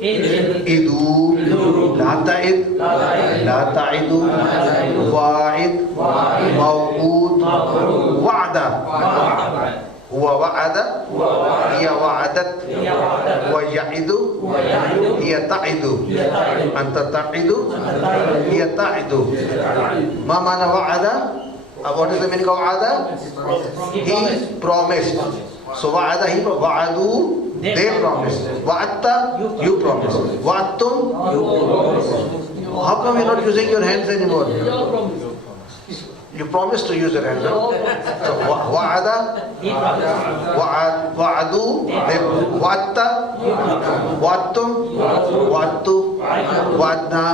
idu, la ta'id, la ta'idu, wa'id, maw'ud, wa'da. Huwa wa'ada, hiya wa'adat, wa ya'idu, hiya ta'idu, anta ta'idu, hiya ta'idu. Ma mana wa'ada? What is the meaning of wa'ada? He promised. So wa'ada, he wa'adu, they promised. Wa'atta, you promised. Wa'attum, how come you're not using your hands anymore? You promised to use your hands. So wa'ada, wa'adu, wa'atta, wa'attum, wa'attu, wa'adna.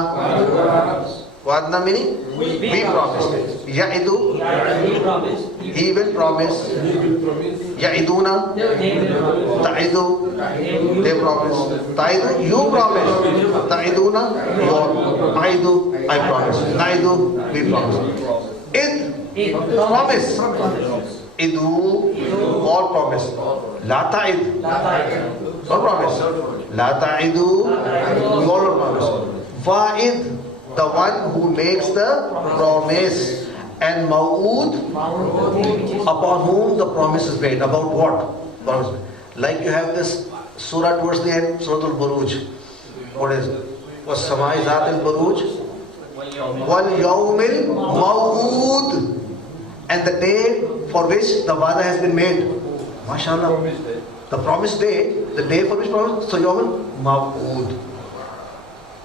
Wa'adna meaning we promised. Ya'idu, he will promise. Ya'iduna, ta'idu, they promise. Ta'idu, you promise. Ta'iduna, you, I promise. Na'idu, we promise. Id, promise. Idu, all promise. La ta'id, all promise. La ta'idu, you all promise. Wa'id, the one who makes the promise. And maw'ud, upon whom the promise is made. About what? Promise. Like you have this surah towards the end, Surah Al-Buruj. What is it? Was-samai zat al-buruj, wal-yawmil maw'ud, and the day for which the wa'da has been made. MashaAllah. The promised day, the day for which promise, so yawmil maw'ud.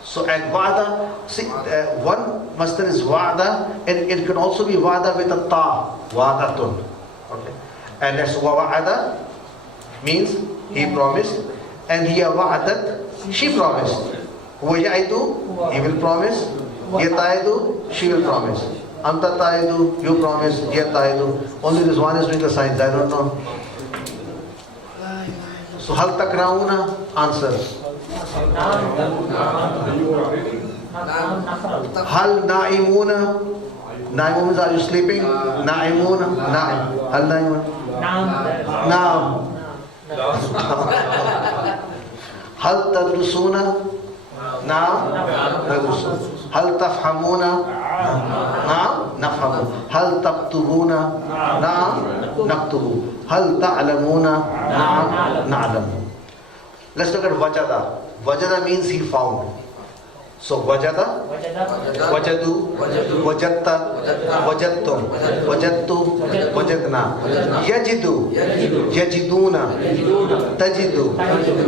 So, and wa'da, see, one masdar is wa'da, and it can also be wa'da with a ta, wa'datun. Okay. And that's wa'ada means he promised, and hiya wa'adat, she promised. Huwa ya'idu, he will promise. Hiya ta'idu, she will promise. Anta ta'idu, you promise. Hiya ta'idu. Only this one is doing the signs, I don't know. So, hal takrauna, answer. Hal na'imuna, na'imuna means are you sleeping? Na'imuna, na'im. Hal na'imuna? Na'am. Hal tadrusuna? Na'am. Tadrusun. Hal tafhamuna? Na'am. Nafhamu. Hal taktubuna? Na'am. Naktubu. Hal ta'lamuna? Na'am. Na'lamu. Let's look at wajada. Wajada means he found. So wajada, wajadu, wajadta, wajadtum, wajadtu, wajadna. Yajidu, yajiduna, tajidu,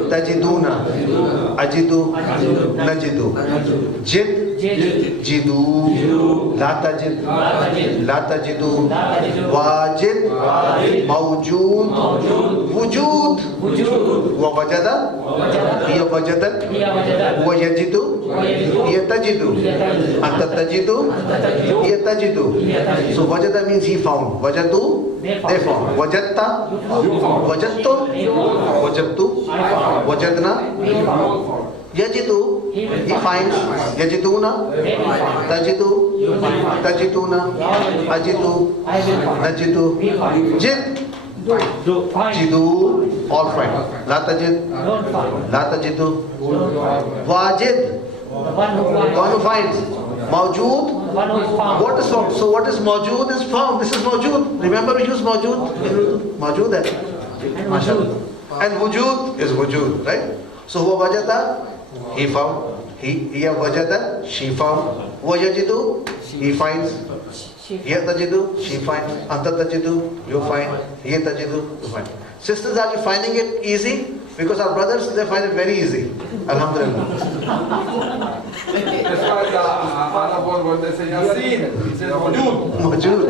tajiduna, ajidu, najidu. Jid, jidu, la tajid, la tajidu. Wajid, mawjud, wujud. Wa wajada, hiya wajadat, wa yajidu, hiya tajidu. Anta tajidu, hiya tajidu. So wajada means he found. Wajadu, they found. Wajadta, wajadtum, wajadtu, wajadna. Yajidu, he finds. Yajiduna, tajidu, tajiduna, ajidu, najidu. Jid, jidu, all find. La tajid, la tajidu. Wajid, the one who finds. Mawjood, what is found? So what is mawjood is found. This is mawjood. Remember we use mawjood? Mawjood there. And wujud is wujud, right? So huwa wajada, he found. Hiya wajada, she found. Huwa yajidu, he finds. Hiya tajidu, she finds. Anta tajidu, you find. Hiya tajidu, you find. Sisters, are you finding it easy? Because our brothers, they find it very easy. Alhamdulillah. That's why the Arab word they say Yasin. He says Mawjood. Mawjood.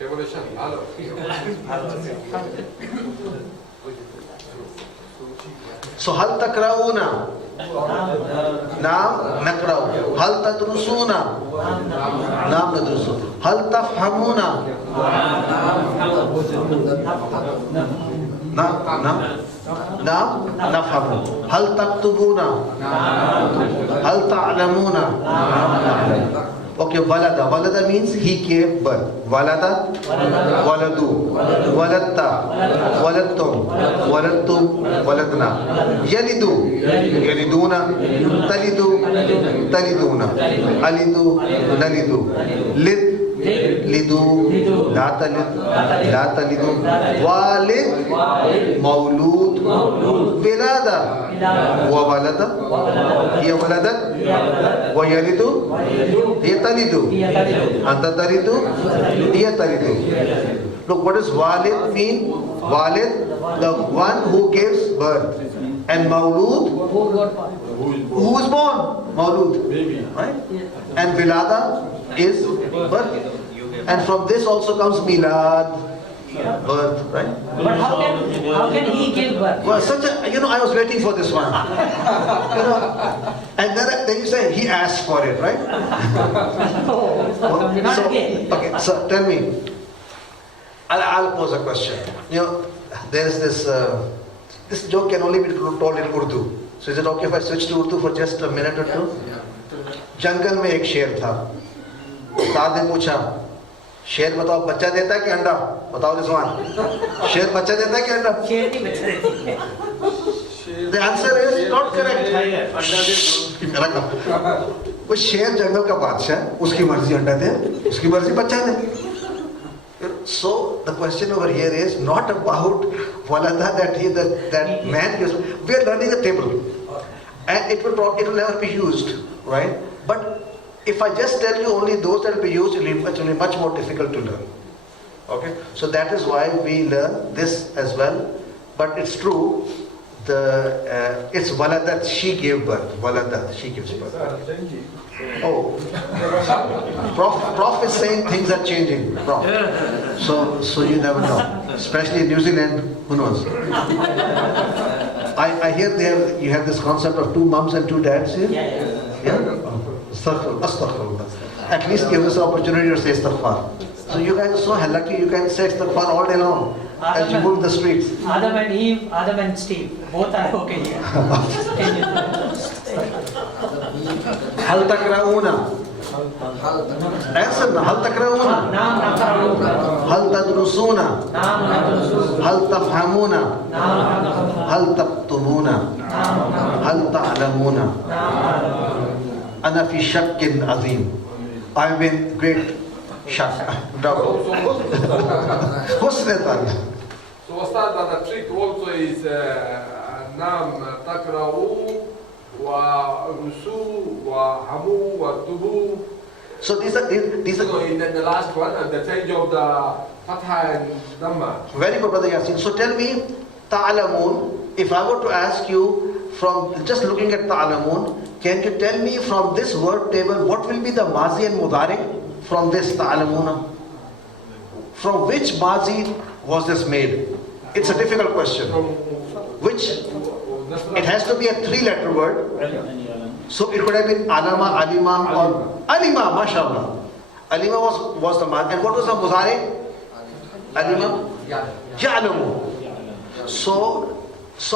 Revolution. So hal takrauna? Naam nakrau. Hal tadrusuna? Naam nadrusu. Hal tafhamuna? Naam nafhamu. Hal taktubuna? Hal ta'lamuna? Okay, walada. Walada means he gave birth. Walada, waladu, walatta, walattum, walattum, waladna. Yalidu, yaliduna, talidu, taliduna. Alidu, nalidu. Lid, lidu, la talidu. Walid, maulud, wilada. وولد هي ولدت ويلد هي تلد أنت تلد هي تلد. Look, what does walid mean? Walid, the one who gives birth, and maulud, who is born? Maulud, right? And wilada is birth, and from this also comes milad, birth, right? But how can he give birth? Well, such a, I was waiting for this one. And then you say he asked for it, right? Not again. Okay, so tell me, I'll pose a question. There is this joke can only be told in Urdu. So is it okay if I switch to Urdu for just a minute or two? जंगल में एक शेर था. उस्ताद ने पूछा, शेर बताओ बच्चा देता है कि अंडा? बताओ रिजवान, शेर बच्चा देता है कि अंडा? शेर नहीं बच्चा देती. The answer is not correct. वो शेर जंगल का बादशाह है, उसकी मर्जी अंडा दे, उसकी मर्जी बच्चा दे. So the question over here is not about walada that man gives. We are learning a table, and it will never be used, right? But if I just tell you only those that will be used, it will be much more difficult to learn. Okay, so that is why we learn this as well. But it's true. It's waladat, she gave birth. Waladat, she gives birth. Oh, Prof is saying things are changing. Prof. So you never know. Especially in New Zealand, who knows? I hear you have this concept of 2 mums and 2 dads here. Yeah. Astaghfirullah. At least give us the opportunity to say astaghfar. So you guys are so lucky. You can say astaghfar all day long as you move the streets. Adam and Eve, Adam and Steve, both are okay here. Hal takrauna. Answer na. Hal takrauna. Naam nakaruna. Hal tadrusuna. Naam nadrusu. Hal tafhamuna. Naam nadrusu. Hal taktubuna. Naam Hal ta'lamuna. nadrusu. Ana fi shakkin azim. I'm in great shock. Doubt. Husn tal. So Ustad, the trick also is Nam Takra'u wa Rusu wa Hamu wa Tubu. So these are So in the last one, the change of the Fatha and Dhamma. very good, brother Yasin. So tell me, ta'alamun, if I were to ask you from just looking at ta'alamun, can you tell me from this word table what will be the mazi and mudari from this ta'alamuna? From which mazi was this made? It's a difficult question. Which? It has to be a 3-letter word. So it could have been alama, alima, or alima, mashallah. Alima was the mazi. And what was the mudari? Alima? Ya'lamu. So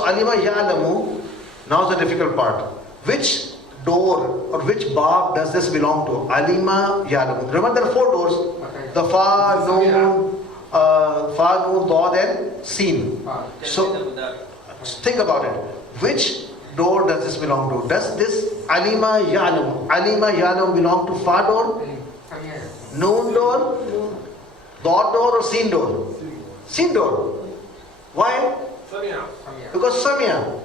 alima ya'lamu. Now the difficult part. Which door or which bab does this belong to? Alima ya'lamu. Remember there are 4 doors. The fa, noon, dad and sin. So think about it. Which door does this belong to? Does this alima ya'lamu belong to fa door, noon door, dad door or sin door? Sin door. Why? Samia. Because samia.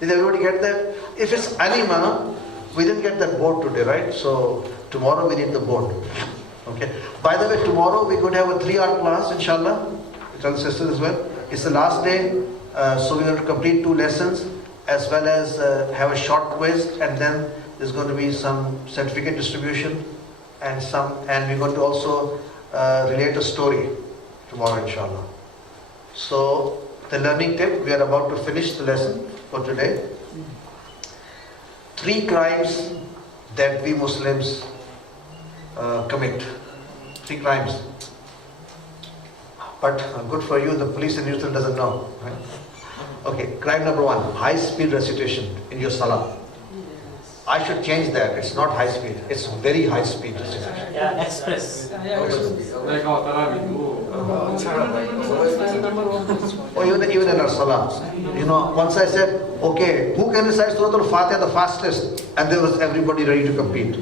Did everybody get that? If it's alima, we didn't get that board today, right? So tomorrow we need the board. Okay. By the way, tomorrow we're going to have a 3-hour class, inshallah. Tell the sisters as well. It's the last day, so we're going to complete 2 lessons as well as have a short quiz, and then there's going to be some certificate distribution and we're going to also relate a story tomorrow, inshallah. So the learning tip, we are about to finish the lesson for today. 3 crimes that we Muslims commit. 3 crimes. But good for you, the police in Houston doesn't know. Right? Okay, crime number 1, high speed recitation in your salah. I should change that. It's not high speed. It's very high speed destination. Yeah, express. 내가 따라하고 Or even in our salah. Once I said, okay, who can recite Surah Al-Fatiha the fastest? And there was everybody ready to compete.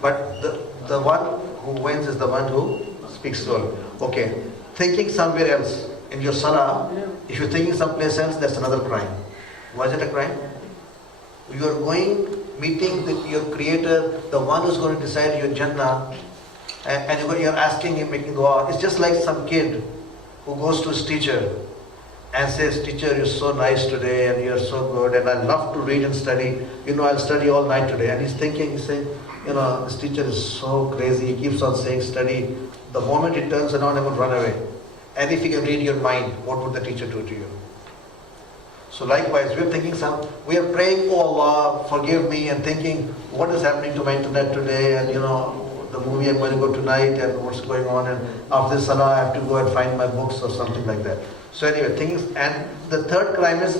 But the one who wins is the one who speaks slowly. Okay, thinking somewhere else in your salah, if you're thinking someplace else, that's another crime. Why is it a crime? You are going, meeting your creator, the one who's going to decide your Jannah, and you're asking him, making dua. It's just like some kid who goes to his teacher and says, teacher, you're so nice today and you're so good and I love to read and study. I'll study all night today. And he's saying, this teacher is so crazy. He keeps on saying study. The moment he turns around, he will run away. And if he can read your mind, what would the teacher do to you? So likewise, we are praying, oh Allah, forgive me, and thinking, what is happening to my internet today, and the movie I'm going to go tonight, and what's going on, and after this salah, I have to go and find my books or something like that. So anyway, and the third crime is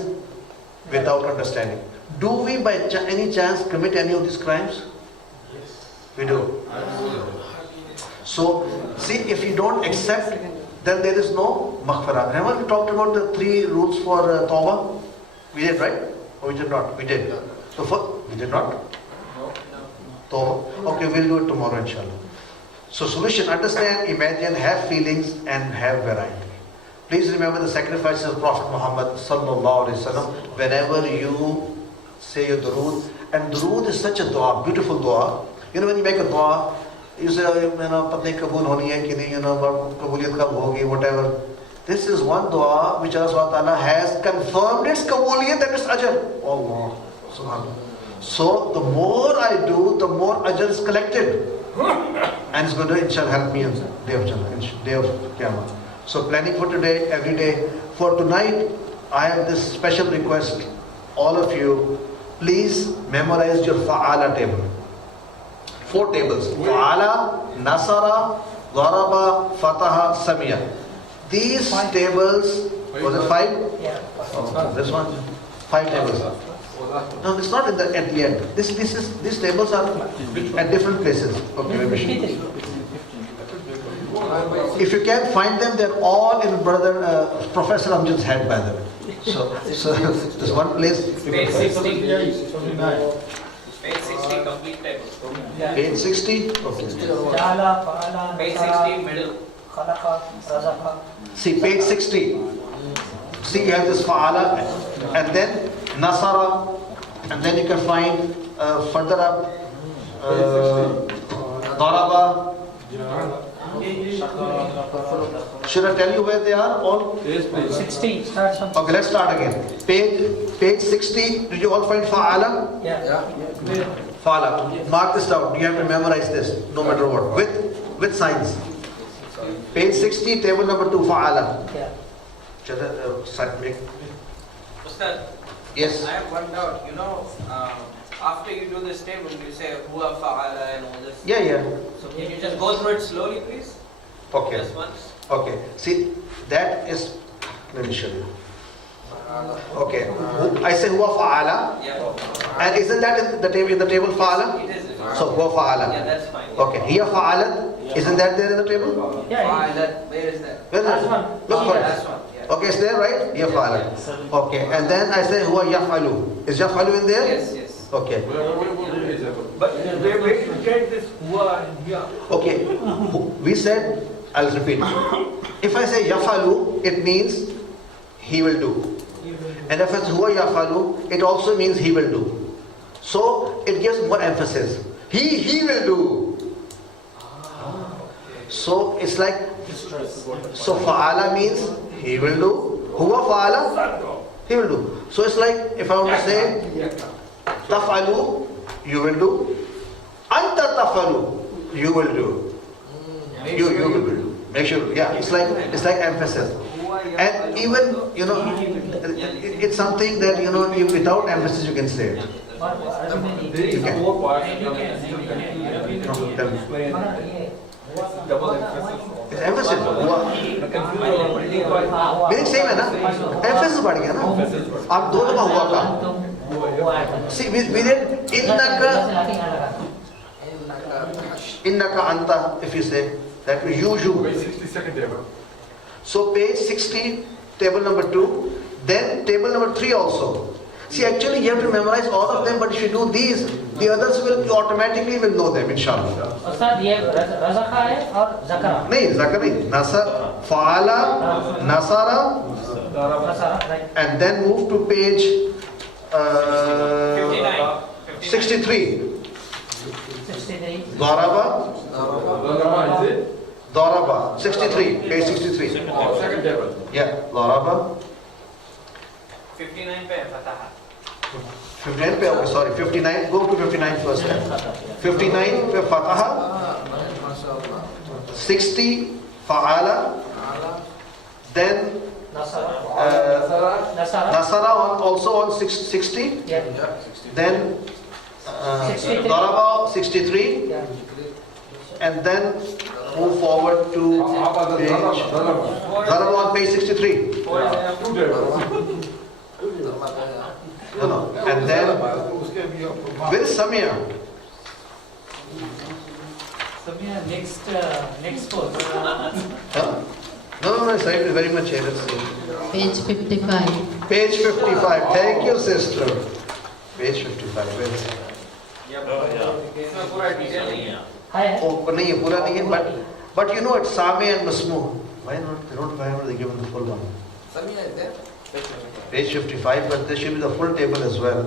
without understanding. Do we by any chance commit any of these crimes? Yes. We do. So, see, if you don't accept, then there is no maghfirah. Remember we talked about the 3 rules for tawbah? We did, right? Or we did not? We did. So we did not? Tawbah. Okay, we'll do it tomorrow, inshallah. So solution, understand, imagine, have feelings and have variety. Please remember the sacrifices of Prophet Muhammad sallallahu alaihi wasallam whenever you say your durood. And durood is such a dua, beautiful dua. When you make a dua, you say, patni kabul honi hai ki nahi, kabuliyat kab hogi, whatever. This is one dua which Allah subhanahu wa ta'ala has confirmed its kabuliyat and its ajr. Allah subhanallah. So the more I do, the more ajr is collected. And it's going to inshallah help me on the day of Jannah, day of Qiyamah. So planning for today, every day. For tonight, I have this special request. All of you, please memorize your fa'ala table. 4 tables. Fa'ala, Nasara, Daraba, Fataha, Samiya. These tables, was it 5? Yeah. Oh, this one? 5 tables. No, it's not at the end. These tables are at different places. Okay, maybe. 53. If you can find them, they're all in Professor Amjad's head, by the way. So there's one place. Page 60. Page 60, complete table. Page 60? Okay. Jala, Fa'ala, Page Nasara, 60, middle. Khalaqa, Razaqa. See, page 60. See, you have this fa'ala, and then nasara, and then you can find further up daraba. Should I tell you where they are? All? 60 starts from. Okay, let's start again. Page 60. Did you all find fa'ala? Yeah. Fa'ala. Mark this down. You have to memorize this, no matter what. With signs. Page 60, table number 2, fa'ala. Yeah. Ustad, Yes. I have one doubt. After you do this table, you say huwa fa'ala and all this. Yeah. So can you just go through it slowly, please? Okay. Just once. Okay. See, that is. Let me show you. Okay. I say huwa fa'ala. Yeah. And isn't that in the table fa'ala? It is. So huwa fa'ala. Yeah, that's fine. Okay. Hiya fa'alat. Isn't that there in the table? Yeah. Where is that? Where is Last it? one. Look for Last it. one. Yeah. Okay, it's there, right? Hiya fa'alat. Okay. And then I say huwa yaf'alu. Is yaf'alu in there? Yes. Okay. But where to get this huwa and hiya? Okay. We said, I'll repeat. If I say yafalu, it means he will do. And if it's huwa yafalu, it also means he will do. So it gives more emphasis. He will do. So it's like, so fa'ala means he will do. Huwa fa'ala, he will do. So it's like, if I want to say, taf'alu, you will do. Anta taf'alu, you will do. You will do. Make sure, yeah, it's like emphasis. And even, it's something that, without emphasis you can say it. There is 4 parts. Double emphasis. It's emphasis. Meaning same है ना? Emphasis बढ़ गया ना? आप 2 दफा हुआ का. वो ऐड करना See, we did innaka anta, if you say, that means you. Page 62nd table. So page 60, table number 2, then table number 3 also. See, actually you have to memorize all of them, but if you do these, the others will automatically will know them, inshallah. और sir ये रज़का है और ज़करा नहीं, Zucker नहीं, nasar, fa'ala, nasara, रज़का right and then move to page 59. 63. 63 Daraba, Daraba, is it? Daraba, 63, page 63. Oh, second table. Yeah, Daraba. 59 पे है फतह 59 पे, okay, sorry, 59, go to 59 first. 59 पे fataha, 60 fa'ala, then नसरा नसरा nasara also on 60, या then 63. daraba 63, या and then move forward to How about the page, Daraba? daraba on page 63. Two tables. No, and then where is Samia? next course Huh? No, it's right, very much here. Let's see. Page 55. Page 55. Thank you, sister. Page 55. Where is it? इसमें पूरा detail नहीं है है Oh, नहीं है, पूरा नहीं है, but you know it's Sami and Masmu. Why not? They don't why haven't they given the full one? Page 55, but there should be the full table as well.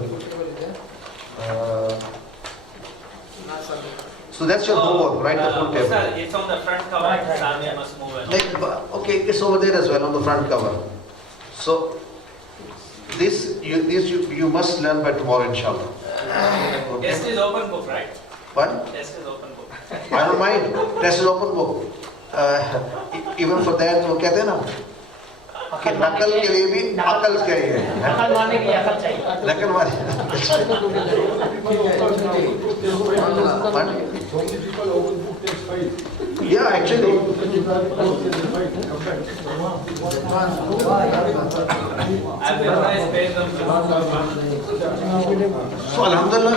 So that's your homework, right? The full table. Sir, it's on the front cover. Right, right. Samia must move it. Like, okay, it's over there as well on the front cover. So this you must learn by tomorrow, inshallah. Okay. Test is open book, right? What? Test is open book. I don't mind. Test is open book. Even for that, वो कहते हैं ना कि नकल के लिए भी अकल चाहिए. अकल मारने के लिए अकल चाहिए नकल वाले. What? So many people open book takes 5. Yeah, actually. I've memorized page number. So Alhamdulillah,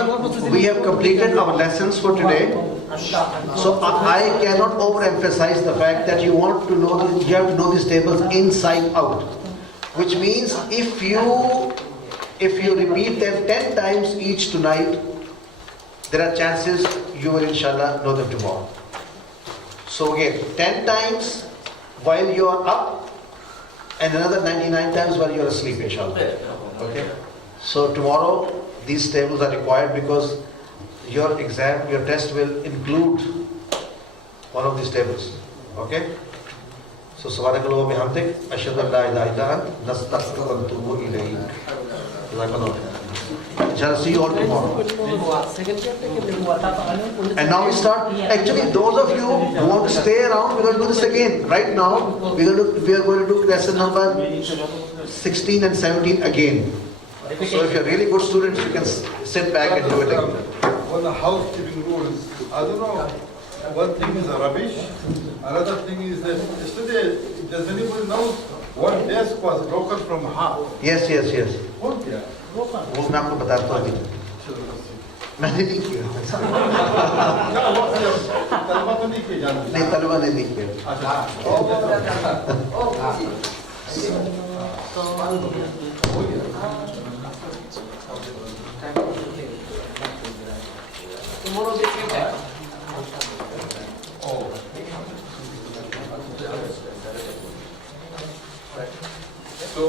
we have completed our lessons for today. So I cannot overemphasize the fact that you have to know these tables inside out. Which means if you repeat them 10 times each tonight, there are chances you will inshallah know them tomorrow. So again, 10 times while you are up and another 99 times while you are asleep, inshallah. Okay? So tomorrow these tables are required because your exam, your test will include one of these tables. Okay? So subhanakallah wa bihamdik, ashhadu an la ilaha illa ant, nastaghfiruka wa natubu ilayk. Jazakallah. Shall see you all tomorrow. And now we start. Actually, those of you who want to stay around, we're going to do this again. Right now, we are going to do lesson number 16 and 17 again. So if you're really good students, you can sit back and do it again. On the housekeeping rules, I don't know, one thing is rubbish, another thing is that yesterday, does anybody know one desk was broken from half? Yes, yes, yes. What? Yeah. वो मैं आपको बताता हूँ अभी. मैंने नहीं किया. तलबा तो नहीं किए जाते. नहीं, तलबा ने नहीं किया. Tomorrow they give that. So